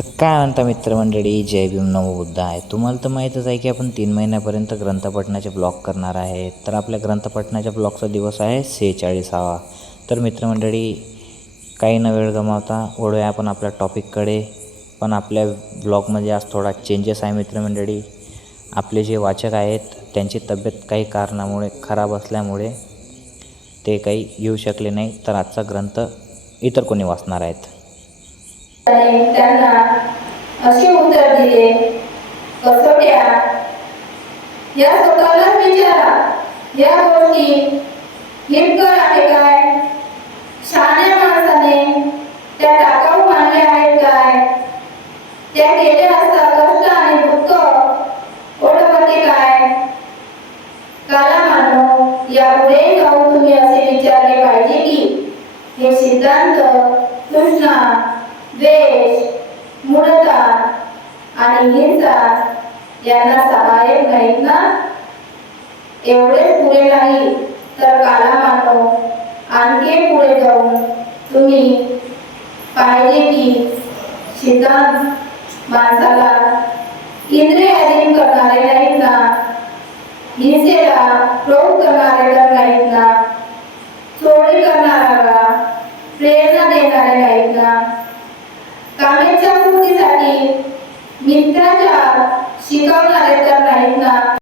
तर काय म्हणता मित्रमंडळी, जय भीम नमो बुद्ध आहे. तुम्हाला तर माहीतच आहे की आपण 3 महिन्यापर्यंत ग्रंथपठणाचे ब्लॉग करणार आहे. तर आपल्या ग्रंथपठणाच्या ब्लॉगचा दिवस आहे 46वा. तर मित्रमंडळी, काही न वेळ गमावता वळूया आपण आपल्या टॉपिककडे. पण आपल्या ब्लॉगमध्ये आज थोडा चेंजेस आहे मित्रमंडळी. आपले जे वाचक आहेत त्यांची तब्येत काही कारणामुळे खराब असल्यामुळे ते काही येऊ शकले नाही. तर आजचा ग्रंथ इतर कोणी वाचणार आहेत. त्यांना असे उत्तर दिले, कसोट्या या स्वतःला विचारा, या गोष्टी हितकर आहे काय? शहाण्या माणसाने त्या टाकाऊ मानल्या आहेत काय? त्या केल्या असता कष्ट आणि दुःख ओढवते काय? कालामानो यापुढे जाऊन तुम्ही असे विचारले पाहिजे की हे सिद्धांत तृष्णा, द्वेष, मूढता आणि हिंसा यांना सहाय्यक नाहीत ना? एवढेच पुरे नाही तर कालामानो आणखी पुढे जाऊन तुम्ही पाहिले की सिद्धांत माणसाला इंद्रियाधीन करणारे नाहीत ना? हिंसेला प्रोत्साहन करणारे तर नाहीत ना? चोरी करणाऱ्याला प्रेरणा देणारे नाहीत ना? कामेच्या पूर्तीसाठी मिथ्याचार शिकवणारे तर नाहीत ना?